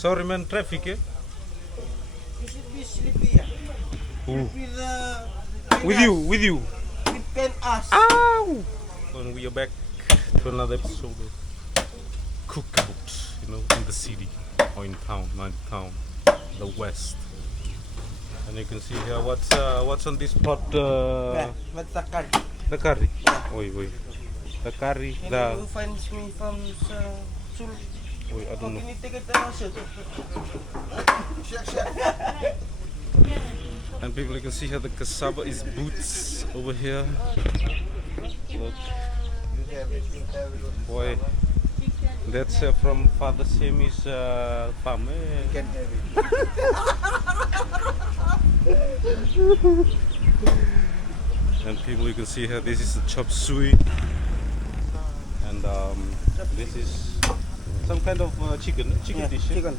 Sorry man, traffic eh? You should be sleepy. Who? With With you. With pen us. Ow! And we are back to another episode of Cookout, you know, in the city or in town, not in town, the west. And you can see here what's on this pot. What's the card? The curry. Yeah. Wait. The curry. Can The. you find me from Sul? Wait, I don't know. Can you take it to And people, you can see here the cassava is boots over here. Look. Boy, that's from Father Semi's farm. Can have And people, you can see here, this is the chop suey. And this is some kind of chicken dish. Chicken.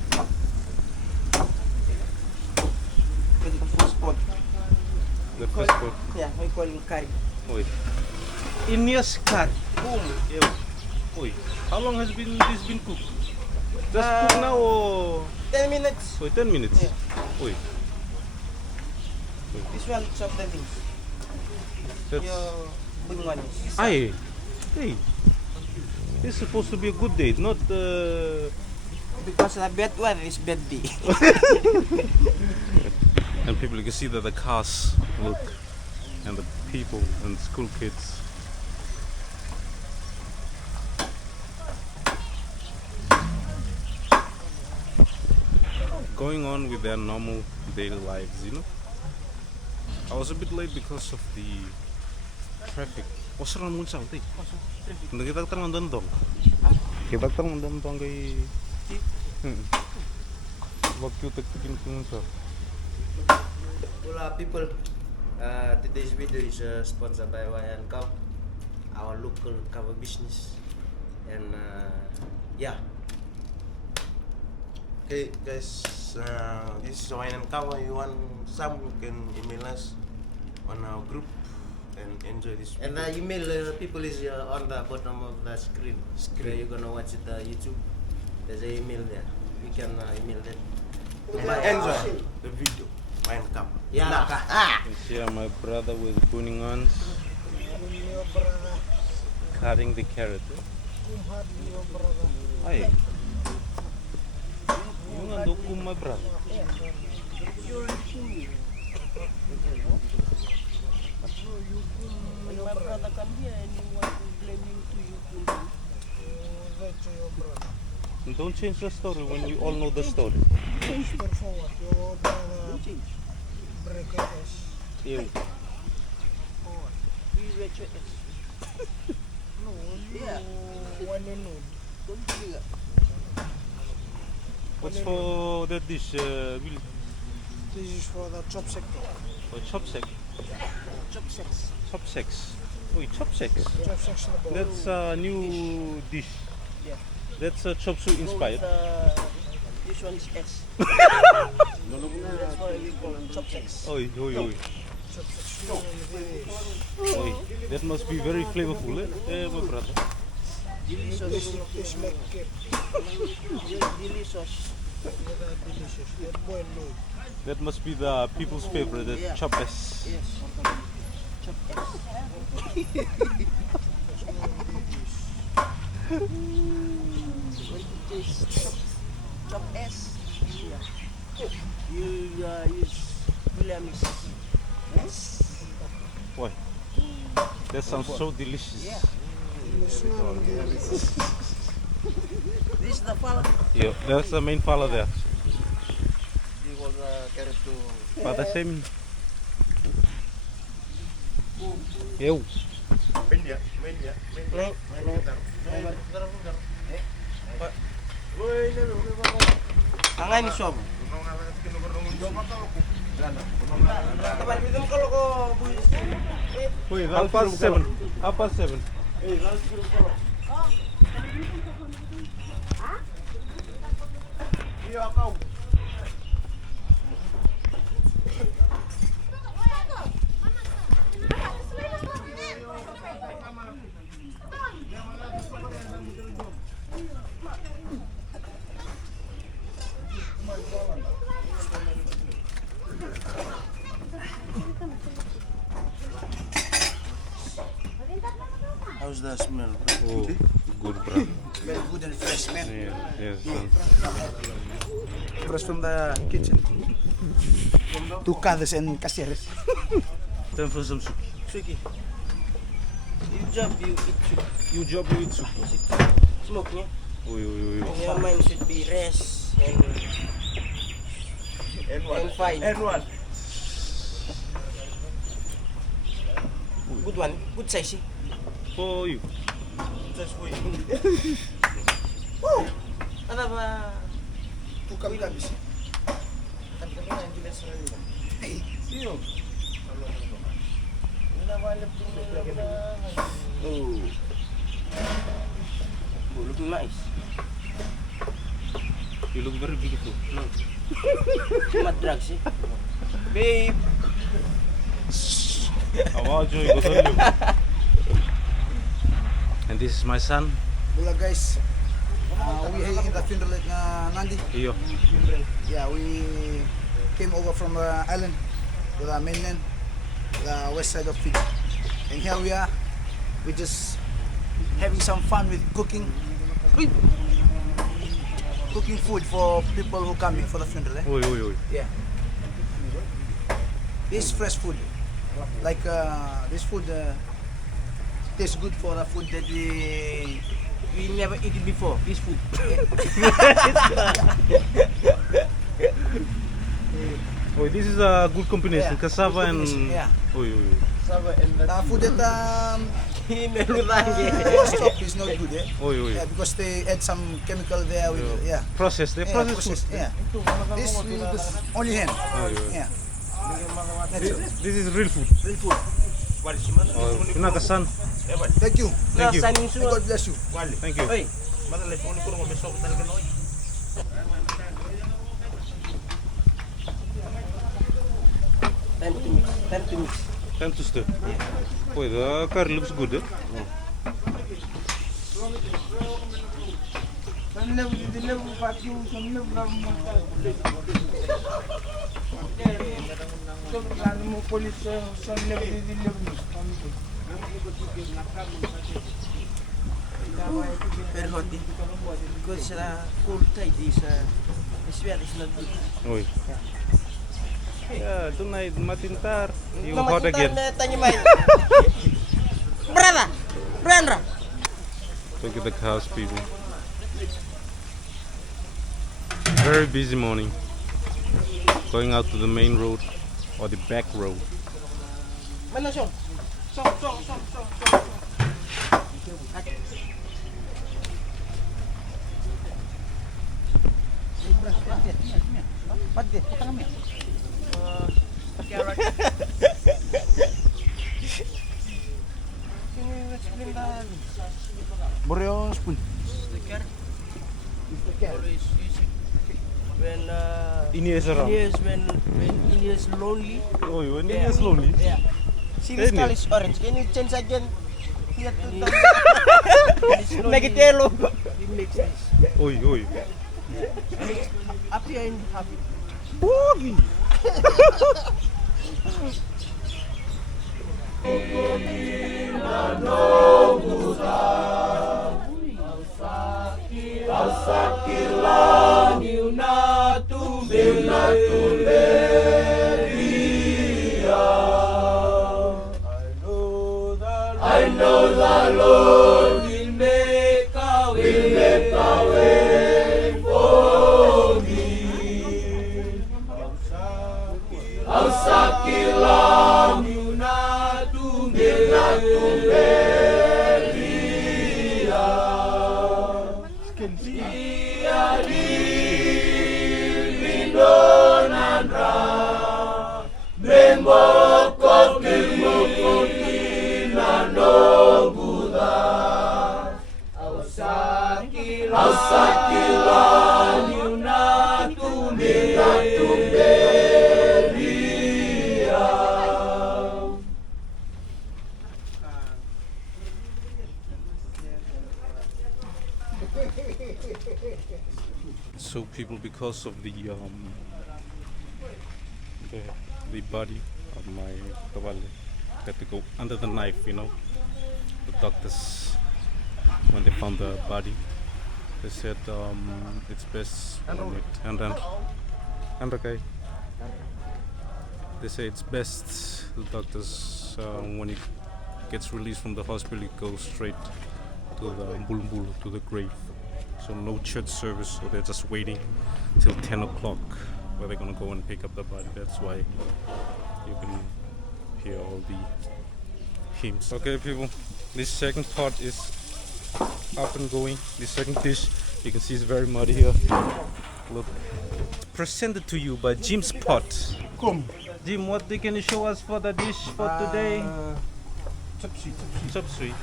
It's the first pot. The first pot. Yeah, we call it curry. Wait. India's curry. Boom. Yeah. Wait. How long has this been cooked? Just cooked now or? 10 minutes. Wait, 10 minutes. Yeah. Wait. This one chop the things. That's. Your big one is. Aye. Hey. This is supposed to be a good date, not Because the bad one is bad day. And people, you can see that the cars look, and the people and school kids. Going on with their normal daily lives, you know. I was a bit late because of the traffic. What's wrong with something? Kita terang dong. Kita terang dong kay. Waktu tekin kunsa. Hola people, today's video is sponsored by YN Kava, our local Kava business, and yeah. Okay guys, this is YN Kava. You want some, you can email us on our group and enjoy this video. And the email people is on the bottom of the screen. Where you're gonna watch it YouTube. There's an email there. You can email that. Enjoy the video. YN Kava. Yeah. You can see my brother with pruning ons, cutting the carrot. Ay. You nga dokum my brother. My brother come here and you want to blame him to you. Don't change the story when you all know the story. Change for forward. Your brother break your ass. Ew. Forward. You reach your ass. No, you Yeah. when you know. Don't do that. What's for that dish, Will? This is for the chop sector. For chopsec. Chopsticks. Chopsecks. Wait, chopsecks. Chop section about. That's a new dish. Yeah. That's a chop suey inspired. This one is S. That's why we call them chopsticks. Oi. Chop section is Oi. That must be very flavorful, eh, my brother? Delicious. it's like cake. Delicious. They're delicious. They're boiled low. That must be the people's favorite, the Yeah. chopes. Yes. Chop S. When it is chop S, you use Williams. Yes. Boy, that sounds so delicious. Yeah. It's not This is the fala. Yeah, that's the main fella there. You want carrot to Father Semi. Ew. media. Angay ni Sob. Teman itu kalau kau buis. Wait, 7:30. 7:30. Iya kau. How's the smell, bro? Oh, good, bro. Very good and fresh, man. Yeah, yes, son. Fresh from the kitchen. Two covers and casieres. Time for some suki. Suki. You jump, you eat suki. You job, you eat suki. Smoke, yeah? Oi, oi, oi. And your mind should be rest and fine. And one. Good one. Good size, eh? For you. Just wait. Woo! Ano ba? Two kami-kami. Kami-kami na, hindi lang sa kanila. Sino? Oh. Oh, looking nice. You look very beautiful. No. Mad drugs, eh? Babe! And this is my son. Hello guys. We are in the funeral at Nadi. Iyo. Yeah, we came over from the island to the mainland, the west side of Fiji. And here we are. We're just having some fun with cooking. Cooking food for people who coming for the funeral. Eh? Oi, oi, oi. Yeah. This is fresh food. Like this food tastes good for the food that we never eaten before. This food. Oi, this is a good combination. Yeah, Cassava good and. combination, yeah. Oi, oi, oi. The food that most of is not good. Eh? Oi, oi. Yeah, because they add some chemical there. With, yeah. Process. They Yeah, process food. Yeah. This we will just only hand. Oi, oi. Yeah. Natural. This is real food. Real food. Oh, Pinakasan. Thank you. Thank you. And God bless you. Thank you. Hey, time to mix. Time to mix. Time to stir. Oi, the curry looks good. Eh? Very hot, eh? Because cool tide is sweat is not good. Oi. Yeah, tonight matintar. You No, hot again. Tanya main. Brother! Brandra! Look at the cows, people. Very busy morning. Going out to the main road or the back road. Mana song? Song. Boreo spoon. Always use it when Ini is around. when India is lonely. Oh, when it is lonely. Yeah. See this India. color is orange. Can you change again? Here to make it yellow. We mix this. Oi, oi. Happy and happy. I know the Lord will make a way for me. Ang sakilang na tumbelia. Dia Lindonandra Bembokot no Buddha. Ang sakilang na tumbelia. So people, because of the body of my kawale, had to go under the knife, you know. the doctors when they found the body. They said it's best when it and okay. They say it's best the doctors when it gets released from the hospital, it goes straight to the mbulumbulu, to the grave. So no church service, so they're just waiting till 10 o'clock where they're gonna go and pick up the body. That's why you can hear all the hymns. Okay people, this second part is up and going. This second dish, you can see it's very muddy here. Look. Presented to you by Jim's Pot. Come. Jim, what can you show us for the dish for today? Chop suey. Chop suey.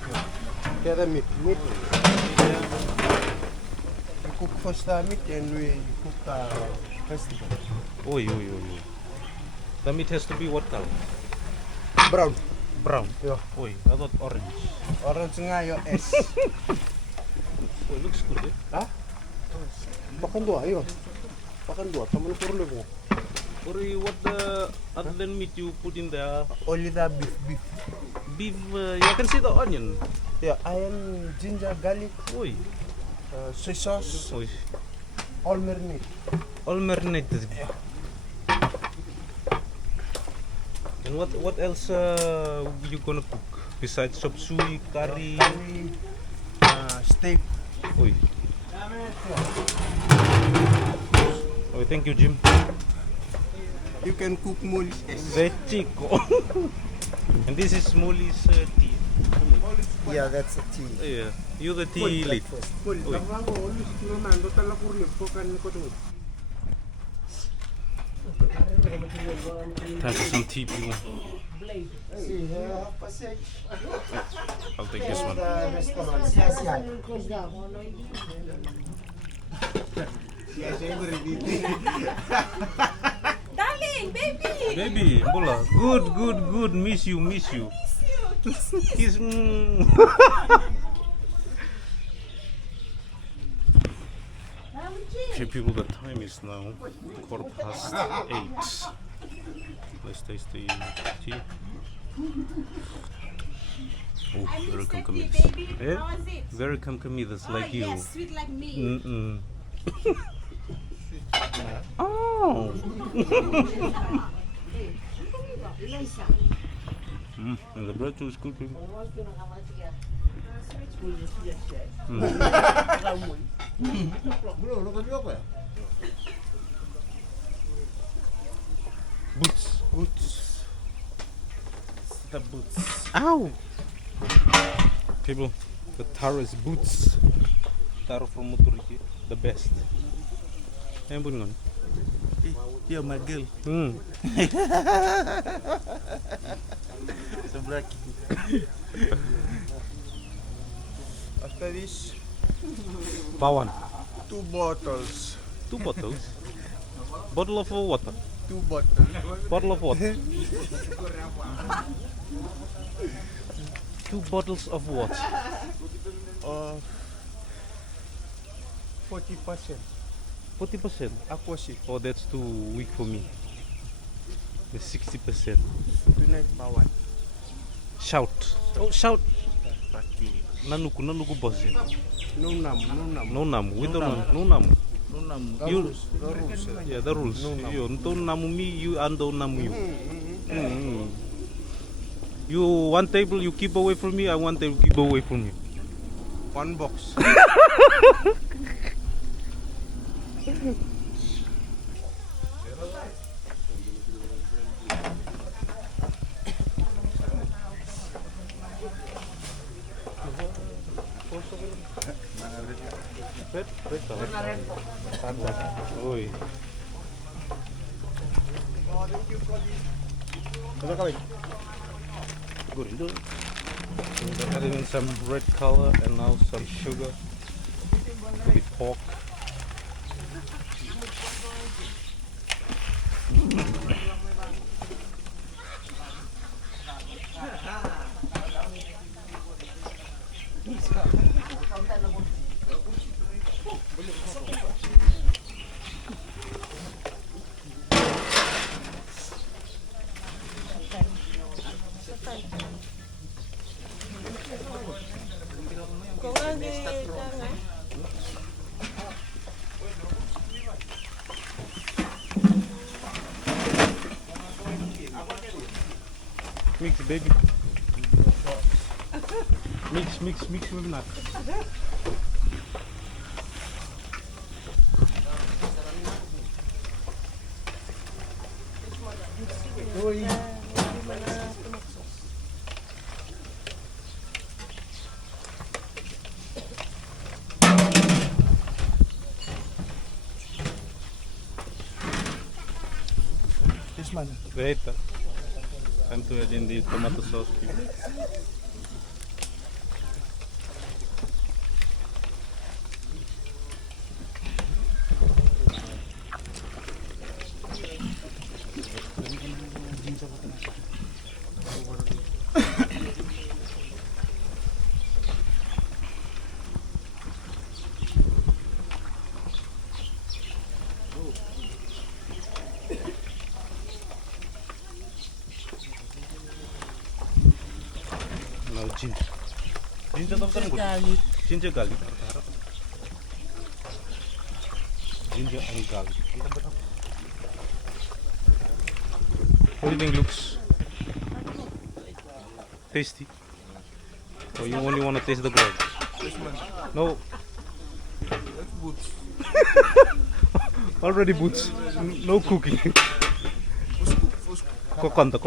Yeah, the meat. You cook first the meat and we cook vegetable. Oi. The meat has to be what color? Brown. Brown. Yeah. Oi, I thought orange. Orange nga yo S. Oh, looks good, eh? Ha? Pakan dua, ayo. Pakan dua, sama kurle mo. Ori, what the other than meat you put in there? Only the beef. Beef, you can see the onion. Yeah, iron, ginger, garlic, Oi. soy sauce, Oi. all marinade. All marinated. And what else you gonna cook besides chop suey, curry? Curry, steak. Oi. Oh, thank you, Jim. You can cook molis S. The chico. And this is Molly's tea. Yeah, that's a tea. Yeah, you the tea lead. Oi. Time for some tea, people. I'll take this one. Darling, baby. Baby, Bola. Good. Miss you. Kiss. Okay, people, the time is now 8:15. Let's taste the tea. Oh, very kumkamidas. Yeah? Very kumkamidas like you. Yes, sweet like me. Mm-mm. Oh! And the bread too is good, people. Boots. The boots. Ow! People, the Taro's boots. Taro from Motoriki, the best. I'm putting on. You're my girl. So black. After this, Bawan. 2 bottles. 2 bottles. Bottle of water. 2 bottles. Bottle of water. 2 bottles of water. 40%. 40%. Aquasy. Oh, that's too weak for me. The 60%. Tonight, Bawan. Shout. Oh, shout. Nanuku boss. No namu. No namu. We don't know. No namu. The You- rules. Yeah, the rules. You don't namu me, you don't namu you. You one table, you keep away from me. I one table, keep away from you. 1 box. Oi. Good. We're adding in some red color and now some sugar with pork. mix, baby. Mix with nut. This man. Great. Time to add in the tomato sauce, people. Now ginger. Ginger garlic. Ginger garlic. Ginger and garlic. What do you think looks tasty? Or you only want to taste the garlic? No. That's boots. Already boots. No cooking. Kokonto.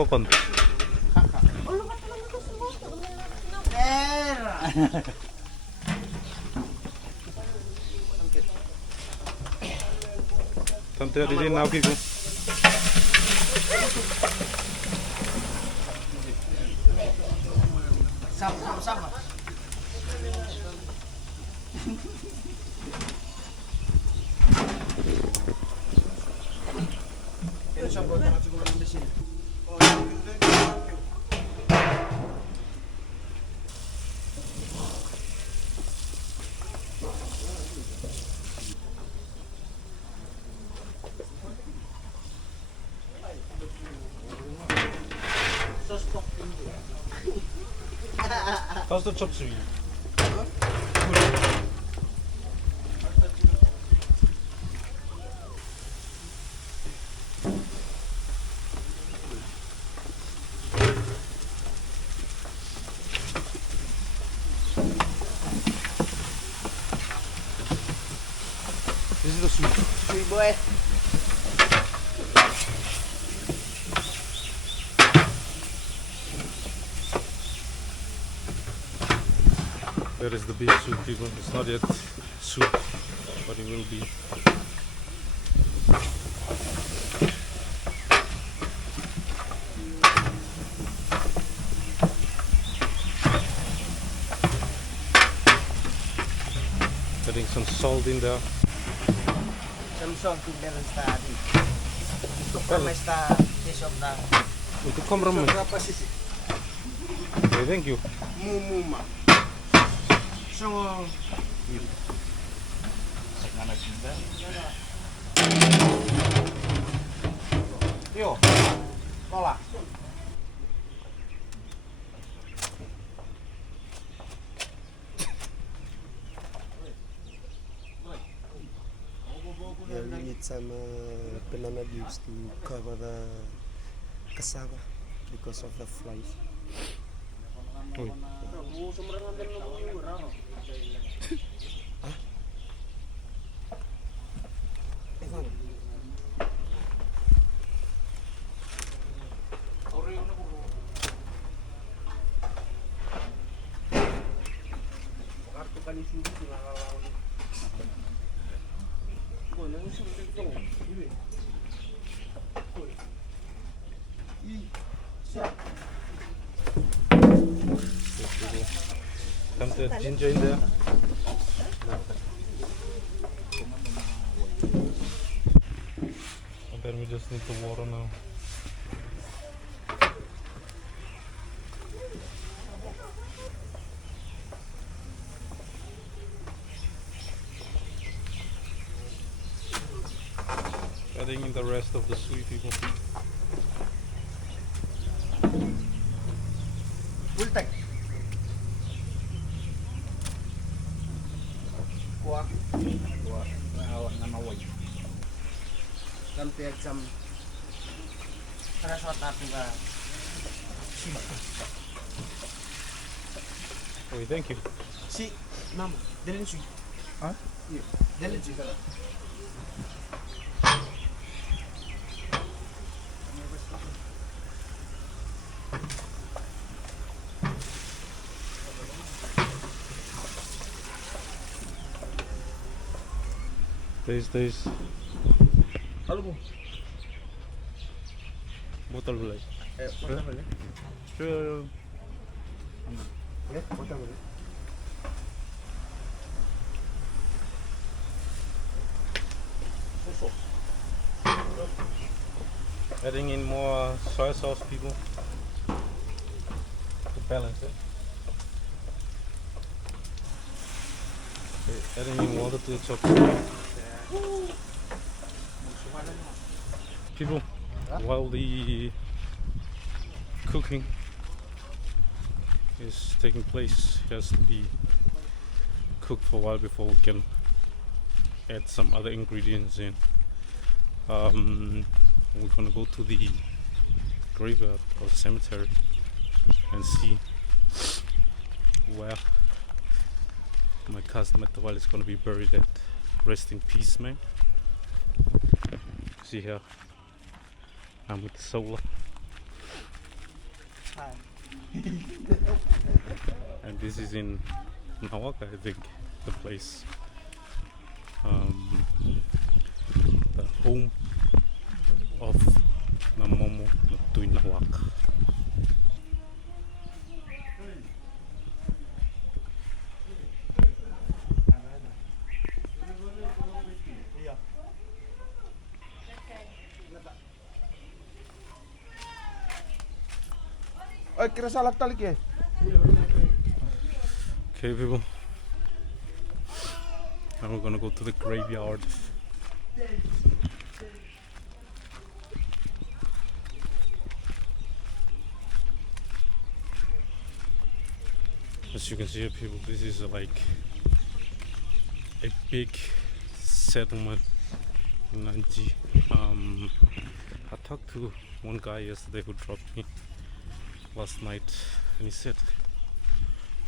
Time to add it in now, people. Sama. Kaya siya buhat na siguro ng besin. How's the chop suey? This is the soup. Uy, boy. There is the beef soup, people. It's not yet soup, but it will be. Adding some salt in there. Some salt to balance the compromise the taste of the Untuk kameraman. Okay, thank you. mumuma. So, yo, pola. Yeah, we need some banana leaves to cover the cassava because of the flies. Uy. Some ginger in there. And then we just need the water now. Adding in the rest of the sweet, people. Bultag. Kuha. Some take some fresh hot natin ka Okay, thank you. Si, mama, dalhin siya. Huh? Yeah. Dalhin siya. There's Halo po. botol boleh. Botol boleh? Sure. Botol boleh? Adding in more soy sauce, people, to balance it. Okay, adding in water to the chocolate. People, while the cooking is taking place, it has to be cooked for a while before we can add some other ingredients in. We're gonna go to the graveyard or cemetery and see where my cousin Metawal is gonna be buried at. Rest in peace, man. See here, I'm with Sola. Hi. And this is in Nawaka, I think, the place. The home of Namomo Natui Nawaka. Oi, kira salah tali ke? Okay, people. Now we're gonna go to the graveyard. As you can see here, people, this is like a big settlement in Nadi. I talked to one guy yesterday who dropped me last night, and he said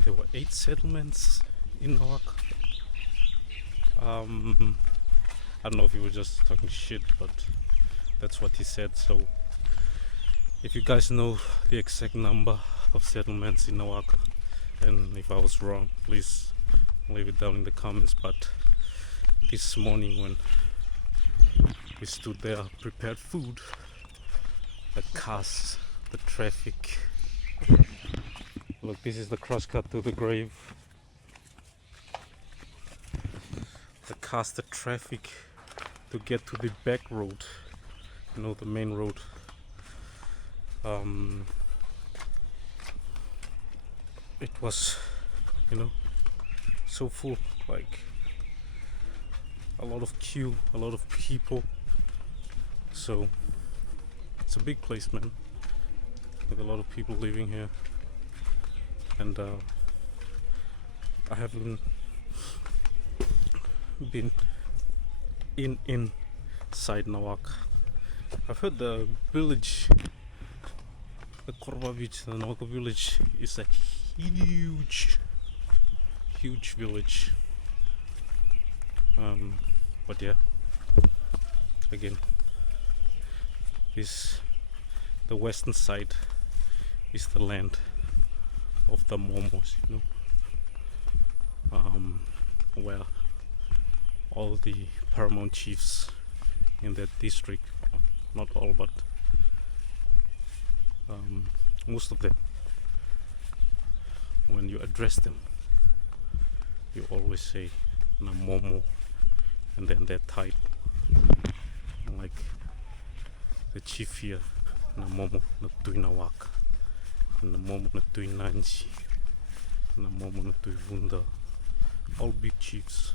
there were 8 settlements in Nawaka. I don't know if he was just talking shit, but that's what he said. So if you guys know the exact number of settlements in Nawaka, and if I was wrong, please leave it down in the comments. But this morning when we stood there, prepared food, the cars, the traffic. Look, this is the crosscut to the grave. The cars, the traffic to get to the back road, you know, the main road. It was, you know, so full, like a lot of queue, a lot of people. So it's a big place, man, with a lot of people living here. And I haven't been inside Nawaka. I've heard the village, the Korba beach, the Nawaka village, is a huge village. But yeah, again, the western side is the land of the Momos, you know, where all the paramount chiefs in that district, not all, but most of them, when you address them, you always say Namomo and then their title. Like the chief here, Namomo Natui Nawaka, Namomo Natui Nanji, Namomo Natui Vunda, all big chiefs.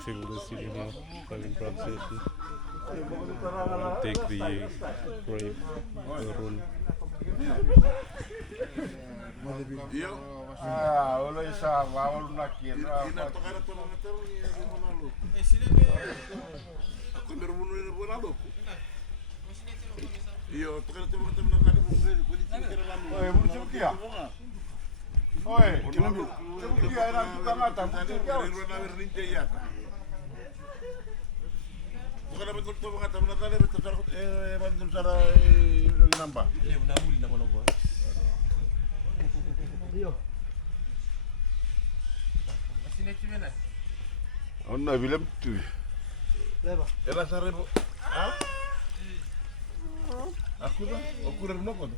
Till the city here, having grab session. Take the grave, the run. Onna bilam tu. Leva. Ela sare bo. Ah? Aku dah, aku dah nak kon.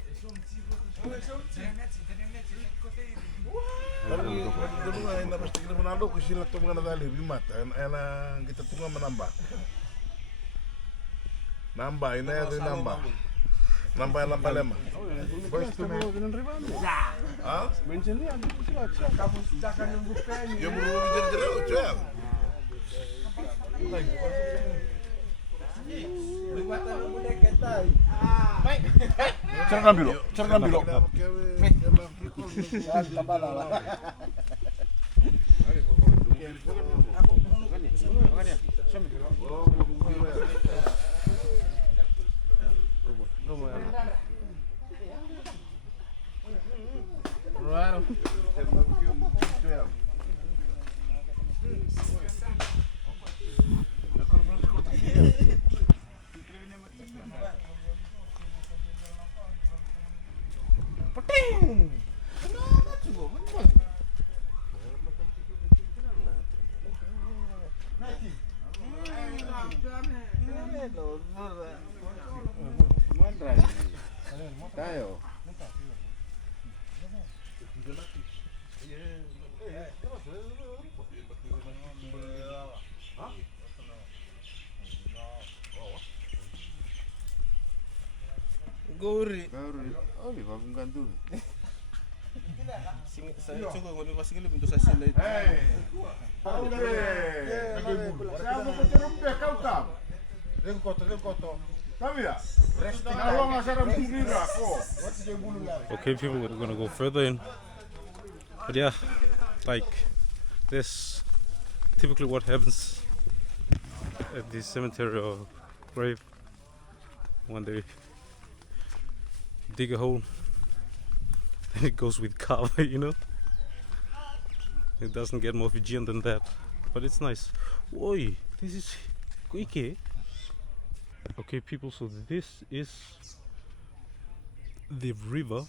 Dulu na pasti kita menalo ko sila to mga nadali bimat. Ela kita tunga menambah. Nambah ini ada nambah. Nambah lema. Boys tu me. Ah? Mention dia aku sila kamu sedangkan nunggu penny. Yo buru jadi hotel. Cerkan bilo. Gori. Oh, ni bagus gantu. Saya coba ngomong pasal ini bentuk saya sila itu. Okay, people, we're gonna go further in. But yeah, like this, typically what happens at the cemetery or grave when they dig a hole, then it goes with Kava, you know. It doesn't get more Fijian than that, but it's nice. Oi, this is quick. Okay, people, so this is the river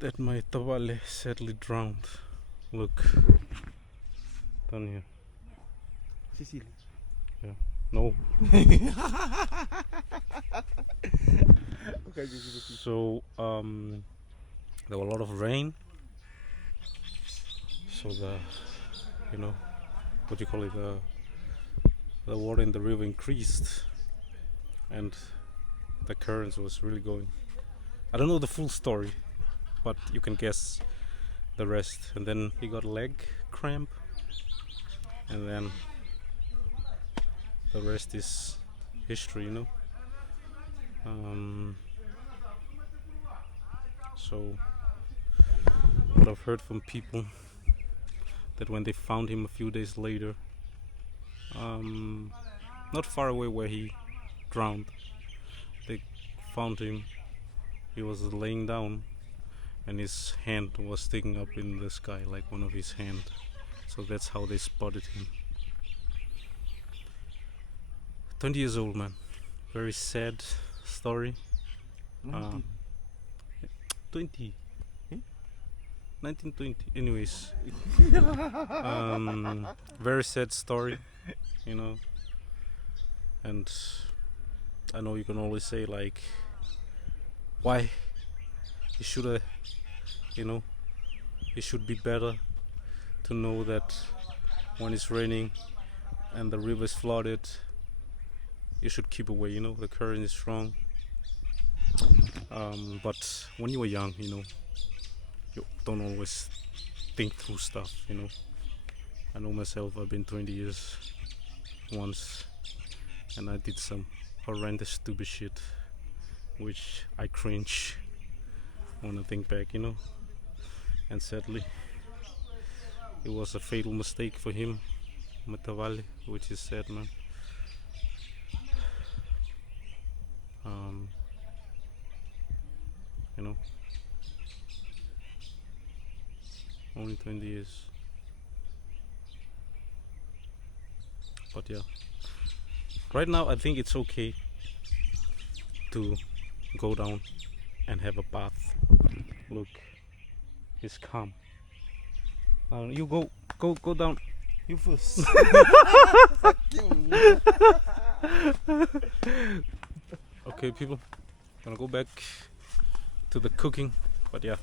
that my tabale sadly drowned. Look down here. Sicily. Yeah. No. So there were a lot of rain. So the, you know, what do you call it, the water in the river increased, and the currents was really going. I don't know the full story, but you can guess the rest. And then he got a leg cramp, and then the rest is history, you know. So what I've heard from people, that when they found him a few days later, not far away where he drowned, they found him. He was laying down and his hand was sticking up in the sky, like one of his hand. So that's how they spotted him. 20 years old, man. Very sad story. 20. Eh? 1920. Anyways, very sad story, you know. And I know you can always say like, why? You should have, you know, it should be better to know that when it's raining and the river is flooded, you should keep away, you know, the current is strong. But when you were young, you know, you don't always think through stuff, you know. I know myself, I've been 20 years once, and I did some horrendous stupid shit, which I cringe when I think back, you know. And sadly, it was a fatal mistake for him, Matavale, which is sad, man. You know, only 20 years. But yeah, right now I think it's okay to go down and have a bath. Look, it's calm. You go down. You first. Okay, people, gonna go back to the cooking. But yeah,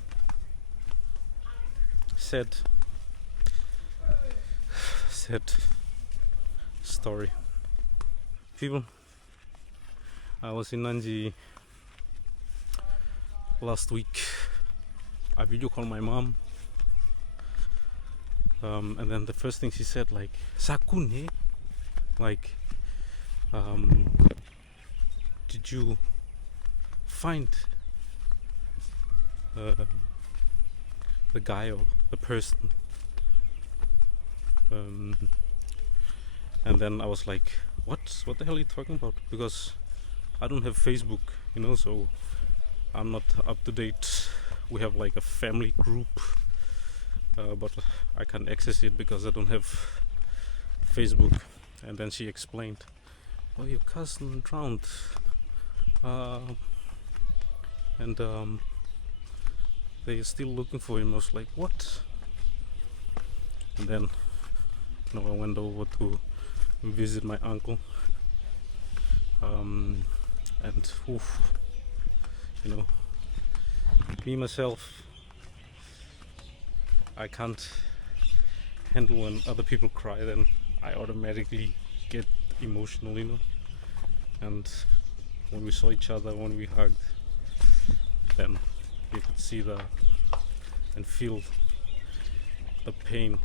sad story. People, I was in Nadi last week. I video called my mom, and then the first thing she said, like, Sakune, like, did you find the guy or the person? And then I was like, what the hell are you talking about? Because I don't have Facebook, you know, so I'm not up to date. We have like a family group, but I can't access it because I don't have Facebook. And then she explained, oh, your cousin drowned, and they're still looking for him. I was like, what? And then, you know, I went over to visit my uncle, and oof, you know, me myself, I can't handle when other people cry. Then I automatically get emotional, you know. And when we saw each other, when we hugged, then you could see and feel the pain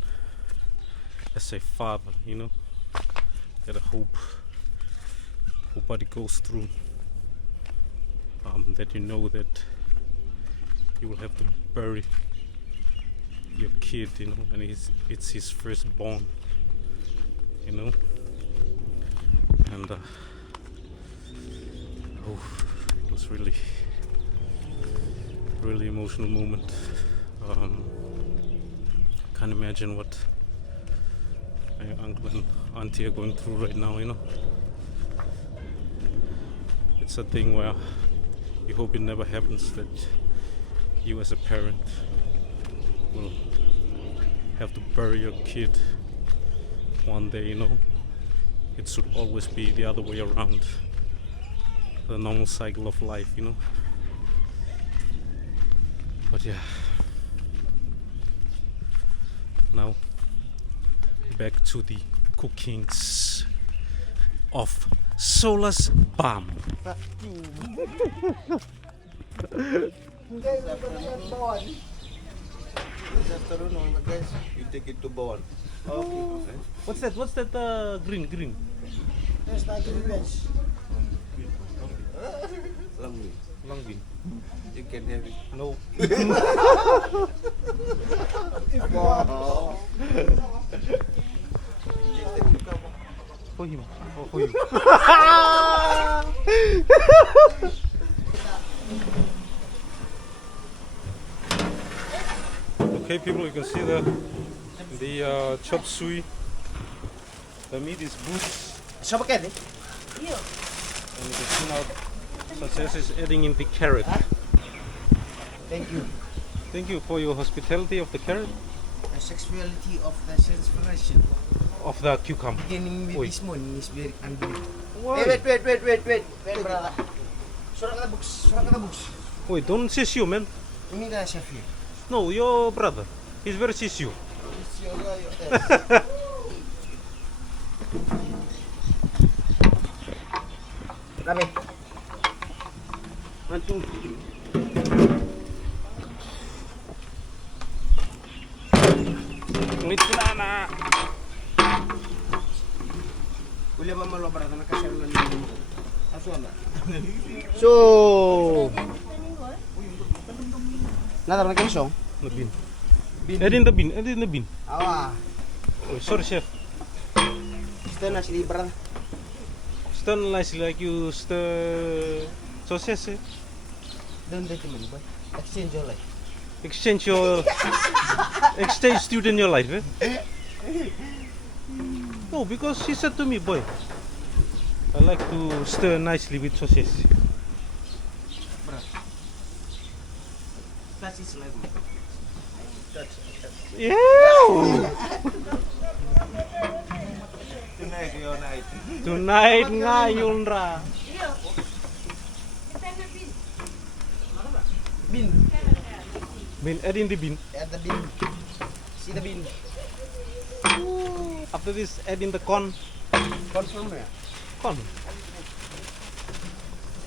as a father, you know. That I hope nobody goes through, that you know that you will have to bury your kid, you know, and it's his firstborn, you know. And it was really emotional moment. Can't imagine what my uncle and auntie are going through right now, you know. It's a thing where you hope it never happens, that you as a parent will have to bury your kid one day, you know. It should always be the other way around, the normal cycle of life, you know. But yeah, now back to the cookings of Solas Bam. This afternoon, guys, you take it to Bowen. Okay. What's that? Green? Yes, thank you very much. Long bean. You can have it. No. For him. For you. Okay, people, you can see the chop suey. The meat is boots. Siapa kan? And you can see now Success is adding in the carrot. Thank you. Thank you for your hospitality of the carrot, The sexuality of the sensation of the cucumber. beginning with Oi. this morning is very unbelievable. Why? Wait, brother. Surat kata books. Wait, don't seize you, man. Ini dah chef here. No, your brother. He's very seize you. Rame. Mantu. Ngitlana. Boleh ba malo brother nakasya lang dito. Asuan. So, nada na kayo? The bean. Add in the bean. Add in the bean. Awa. Oh, sorry, chef. Ito na si brother. Stir nicely like you stir sausage. Don't let him boy. Exchange your life. Exchange student your life, eh? No, because she said to me, boy, I like to stir nicely with sausage. That's his life. Yeah. Tonight, your night. Tonight ngayon ra. Bin. Bean, add in the bean. Add the bin. See the bin. After this, add in the corn. Confirm ya. Corn.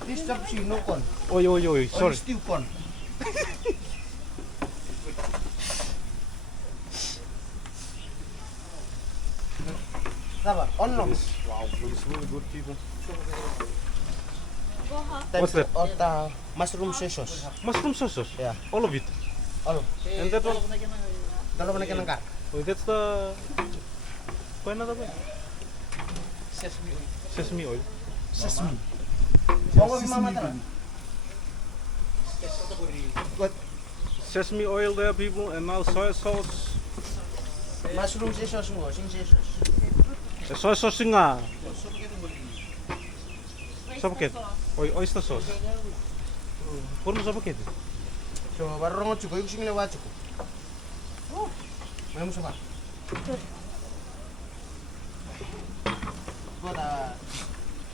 This chapsi no corn. Oi, Only sorry. stew corn. Sabar, on long. Wow, it's really good, people. What's that? Mushroom sauce. Mushroom sauce. Yeah. All of it. All. And that one. Kalau mana kena kak? Oh, that's the. What another one? Sesame oil. Sesame oil. Sesame. Bawa mama tara. What? Sesame oil there, people, and now soy sauce. Mushroom sauce mo, sing sauce. Soy sauce nga. Sabaket. Oyster sauce. Puro sabaket. So baru orang cukup, yung sing lewat cukup. Oh, mana musa ba? Buat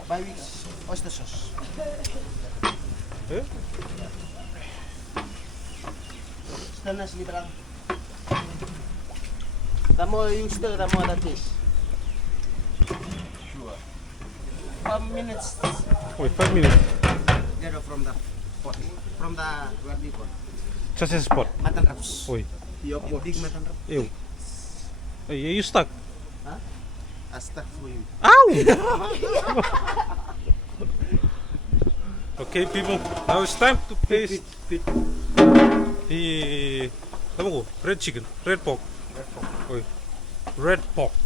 5 weeks oyster sauce. Eh? Stir na sili barang. Tamo yung stir, tamo ada taste. 5 minutes. Wait, 5 minutes. Get off from the pot. From the what do you call? Sausage spot. Mutton wraps. Oi. Big mutton wrap. Ew. Hey, you stuck. I stuck for you. Ow! Okay, people. Now it's time to taste the red chicken, red pork. Oi. Red pork.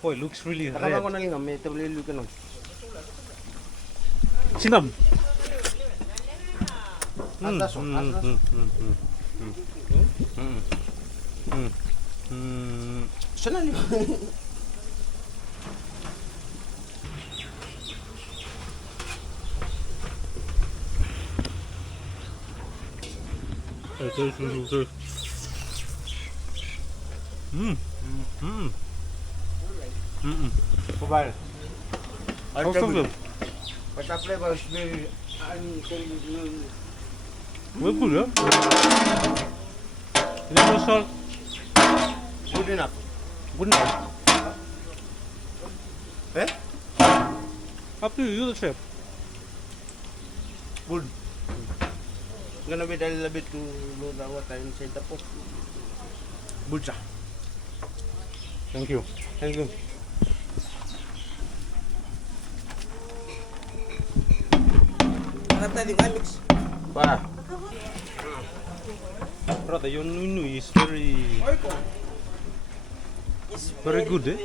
Oh, it looks really red. Nakama ko na lang, may tabli luka nun. Sinam. Atlas, atlas. Sana liyo. Kubar. How's the film? But the flavor is very Well, good, yeah? Is no salt? good enough. Good enough. Eh? Up to you, the chef. Good. Gonna wait a little bit to know the water inside the pot. Good siya. Thank you. Thank you. Harap tayo yung mix. Para. Brother, your nunu is very good, eh? Very good.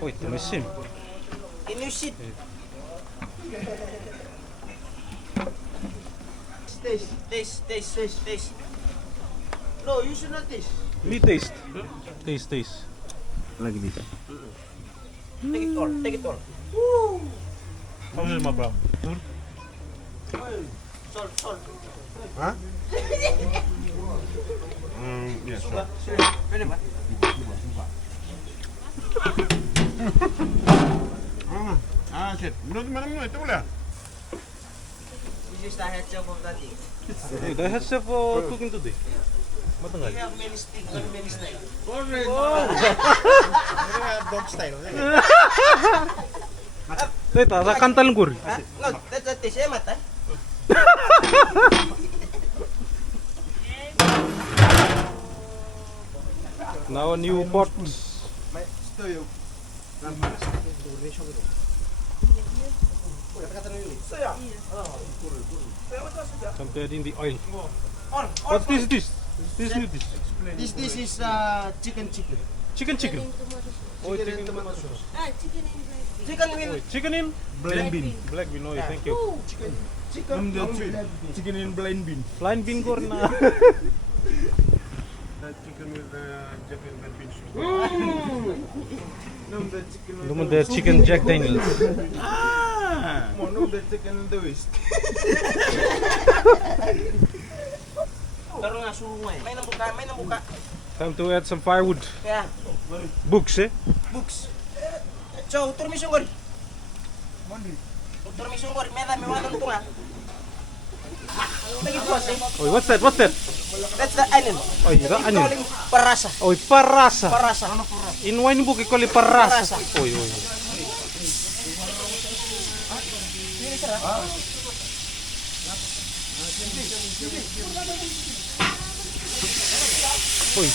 Wait, let me see. Can you sit? Taste. No, you should not taste. Me taste. Taste. Like this. Take it all. How much is my bro? Salt. Huh? Yes, sure. Pwede ba? Shit. Menurut mana itu boleh? This is the head chef of that thing. Hey, the head chef cooking today. We Matanggal. have many stick, many style. Dog style. Wait, ada kantal guri. No, that's a dish, mata. Now a new pot. Time to add in the oil. What is this? This new dish. This is chicken. Chicken. Oh, chicken. Ah, chicken and bread. Chicken will Oh, chicken in Black bean. black bean. Oh, thank you. Chicken in blind bean. Blind bean corn. Chicken with jack and red beans. Naman the chicken Jack Daniels. Mono the chicken in the west. Taro nga surungan. May nabuka. Time to add some firewood. Kaya, Books, eh? books. So, turmission ko rin. Turmission ko rin. May walang ito nga. Nag-iwas eh. Oh, what's that? That's the onion. Oh, the We onion. call him parasa. Oh, parasa. Parasa. In wine book, I call it parasa. Parasa. Oh. Oy,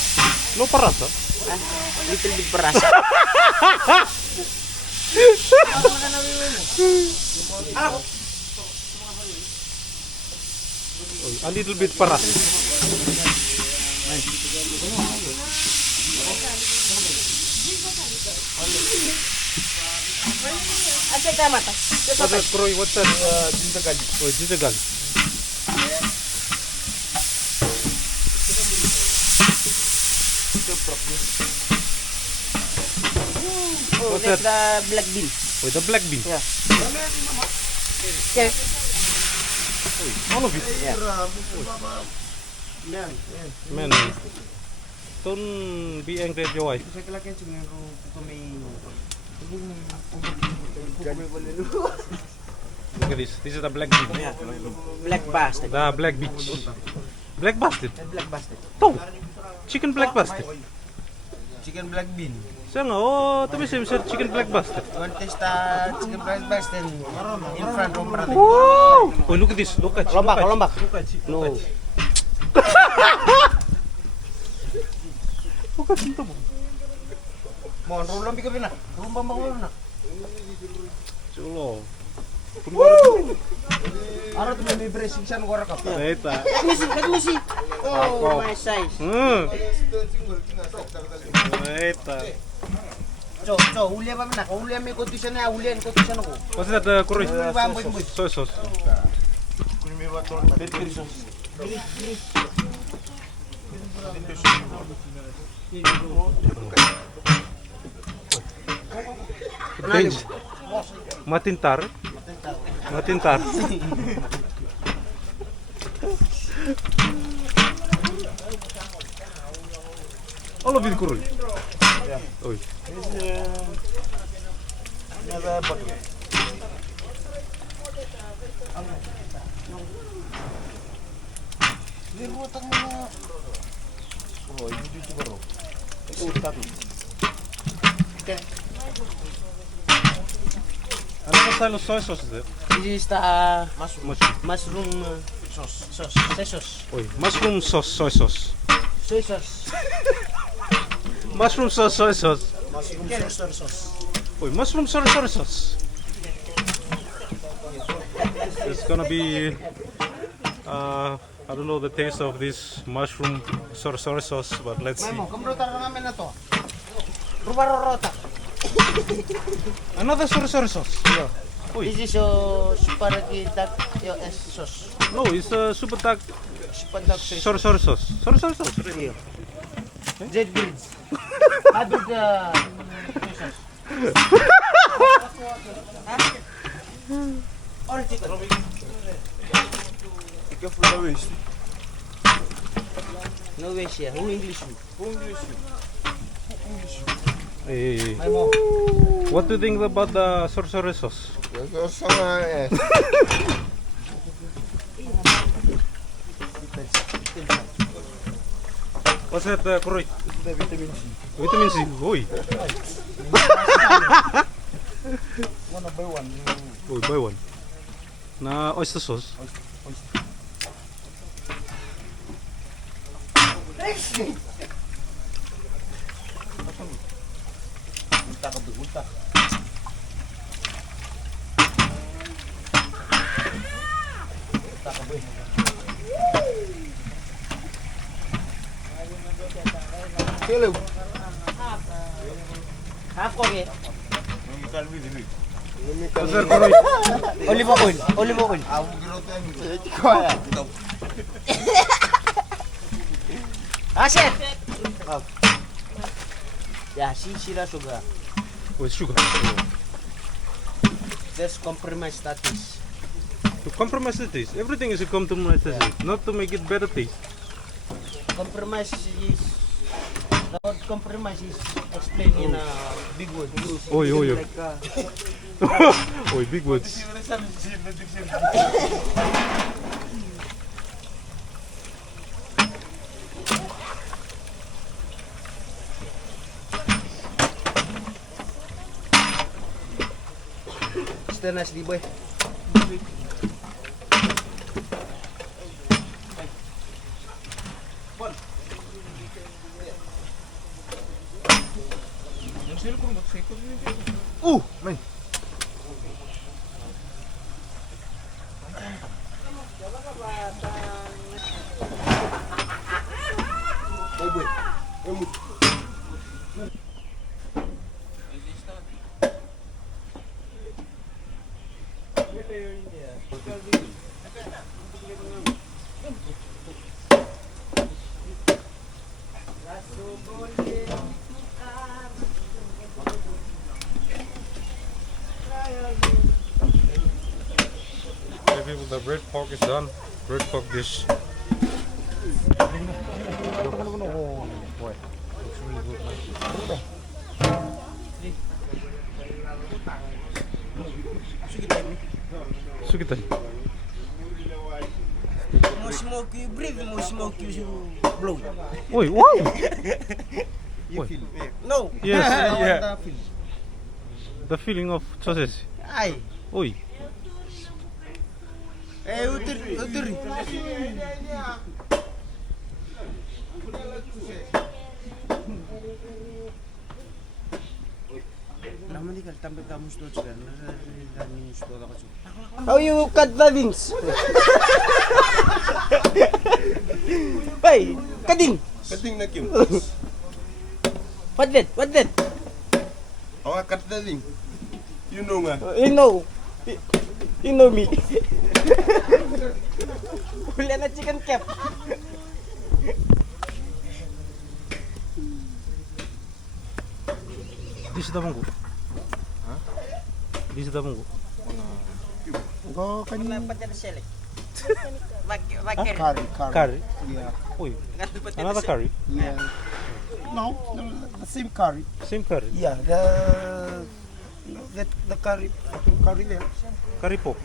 no parasa. Little bit parasa. Oy, a little bit parasa. Asa ka mata? What's that, Kroy? What's that? Ginger garlic. Oh, ginger garlic. Oh, What's that's that? the black bean. Oh, the black bean. Yeah. Okay. All of it. Yeah. Man, don't be angry at your wife. Look at this. This is the black bean. Yeah. Black bastard. The black beach. Black bastard. Black bastard. Oh, chicken black bastard. Chicken black bean. Siya nga, oh, to be same, sir, chicken black bastard. You want to taste chicken black bastard in front of brother. Woo! Oh, look at this. Look at Lombak. No. Look at ito mo. Mohon rulang bika bina. Rumbang bangun na. Chulo. Araw tu may bracing siya ng ka. Data. Let me see. Oh, my size. Data. So, huli pa bina. Huli may kontisyon na, huli ang kontisyon ako. What's that, Kuroy? Soy sauce. Kung may water, berry sauce. Benj. Matintar. All of it, Kuroy. Yeah. Oy. Another bottle. Dirutan mo na. Oh, hindi dito bro. Okay. Ano ba style of soy sauce is it? This is the mushroom Sauce. soy sauce. Oy, mushroom sauce, soy sauce. Soy sauce. Mushroom sauce, soy sauce. Mushroom sauce. Oy, mushroom soy sauce. It's gonna be, I don't know the taste of this mushroom soy sauce, but let's see. Memo, kompletar namin na to. Rubarorota. Another soy sauce. Oy. This is your spaghetti duck sauce. No, it's a super tag Spaghetti soy sauce. Soy sauce. Here. Jet breeds. Hybrid soy sauce. All chicken. Be careful the waste. No waste here. Who English you? Hey. What do you think about the sorcerer sauce? What's that, Kuroy? The vitamin C. Vitamin C. Oi. One by one. Oi, buy one. Na oyster sauce. Ulta. Hello. Half okay. What's that, Kuroy? Olive oil. Olive oil. Aset. Oh. Yeah, see the sugar. With sugar. Let's compromise that is. To compromise the taste. Everything is a compromise the taste. Not to make it better taste. Compromise is the word compromise is explained in a big word. Oi. Like Oi, big words. Stay nice, boy. Man. Hey people, the red pork is done. Red pork dish. Sukitan. More smoke you breathe, more smoke you blow. Oi, wow! You Oi. feel. No. Yes, Yeah. the feeling of sausage. Ay. Oi. Uturi. How you cut the wings? Hey, cutting. Kating na kim. What that? Ako nga cut the thing. You know nga. You know me. Wala na chicken cap. This is the munggo. This is the munggo. Go Wala pa tayo select. Curry. Yeah. Oi. Another curry. Yeah. No, the same curry. Same curry. Yeah, the curry there. Curry pork.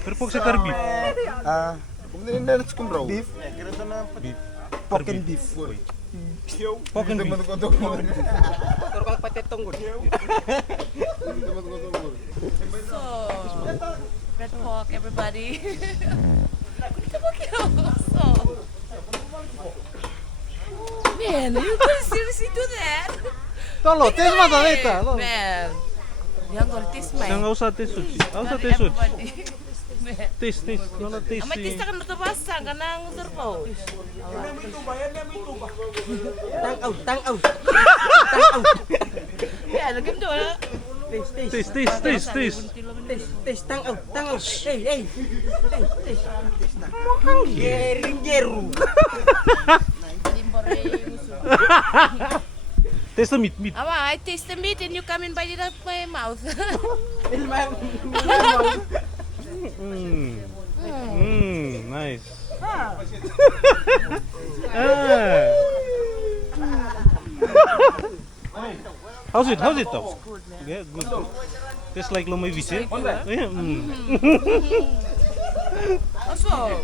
Curry pork sa curry beef. Beef. Beef. Pork and beef. Pork and beef. Turkang patetong gud. So, red pork, everybody. So, man, you can seriously do that? Tolo, taste mo dito. Man, you're gonna taste my. Saan usah taste sushi? Usah Not taste sushi. everybody. Man. Taste. No taste. Amay taste ka na tabasa ka na ang turpo. Tang out. Yeah, lagyan do na. Taste. Taste, tang out. Hey. Geru. Limbore. Taste the meat. I taste the meat and you come and bite it up my mouth. Nice. How's it though? Good, man. Yeah, good. Tastes like lomai vise. Yeah. Also,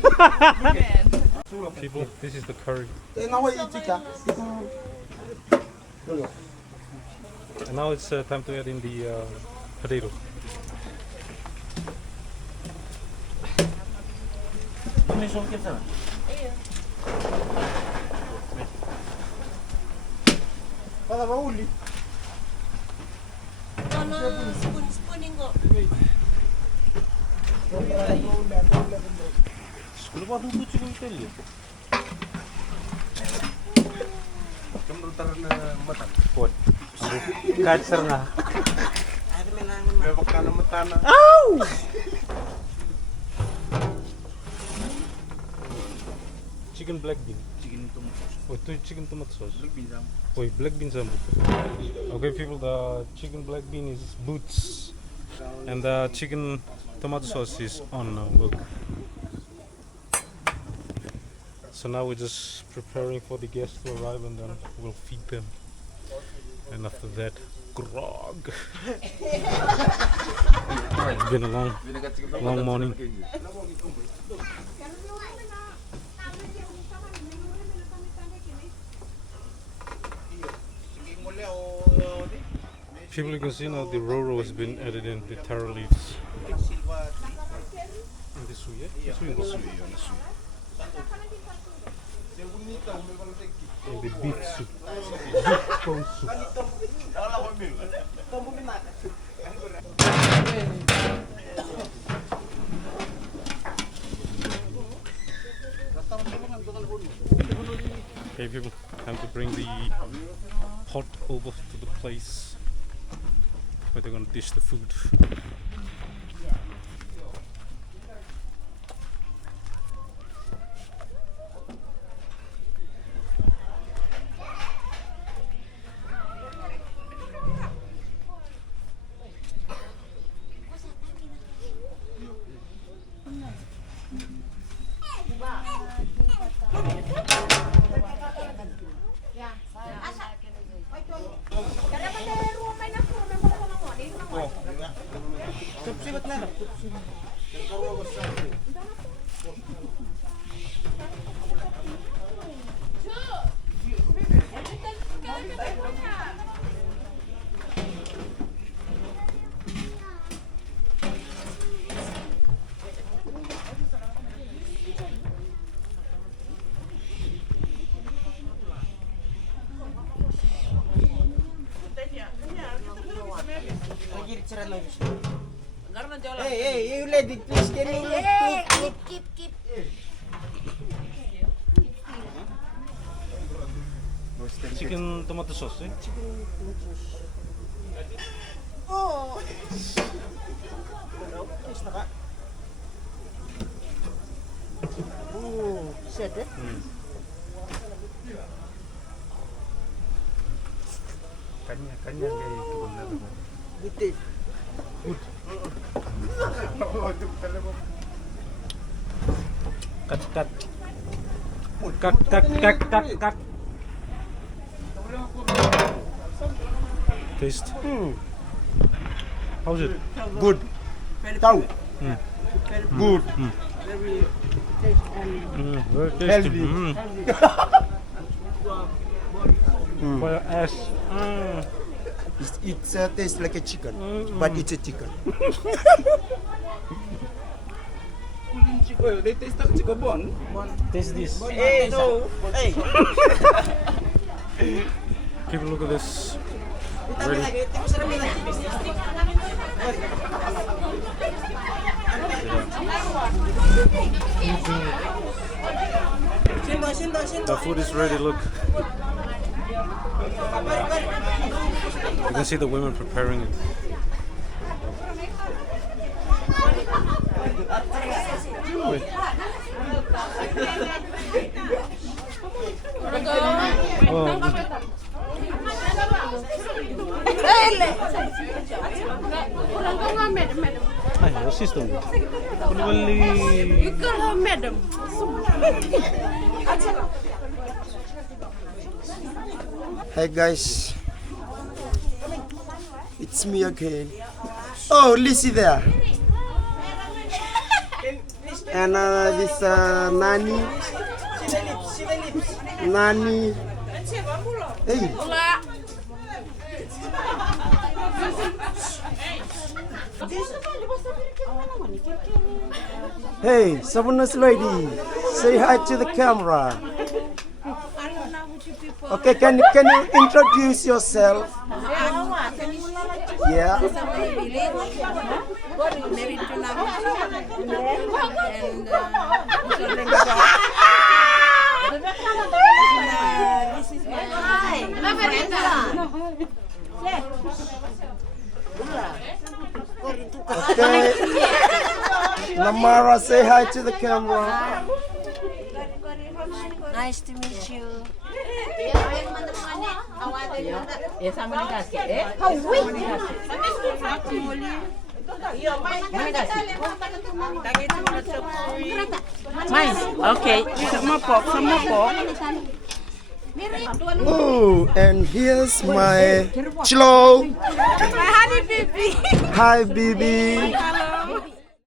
People, this is the curry. And now it's time to add in the potato. Kacer nga. Chicken black bean. Chicken tomato sauce. Oh, chicken tomato sauce. Black bean sam. Oh, black bean sam. Okay, people, the chicken black bean is boots, and the chicken tomato sauce is on now. Look. So now we're just preparing for the guests to arrive, and then we'll feed them. And after that, grog. It's been a long morning. People, you can see now the roro has been added in, the taro leaves. In the suya? And the beef soup. Beef bone soup. Okay, people, time to bring the pot over to the place where they're gonna dish the food. Hey, you lady, please, can you look? keep. Chicken tomato sauce, eh? Oh! Oh, set eh? Kanya kayak itu benar. Good. Good. Cut. Taste. How's it? Good. Tahu. Good. Very tasty and Very tasty. Healthy. For your ass. It tastes like a chicken, but it's a chicken. they taste like chicken bone. Taste this. Hey, no. Hey. People, look at this. Ready. The food is ready, look. You can see the women preparing it. Oh, Ay, your sister. You call her madam. Hi guys, it's me again. Oh, Lizzie there. And this Nani. Nani. Hey. Hey, Sabunus lady, say hi to the camera. Okay, can you introduce yourself? Yeah. Married to Navuti. And this is my friend. Okay. Namara, say hi to the camera. Nice to meet you. Okay, some more pork. Oh, and here's my Chlo. My honey baby. Hi, baby.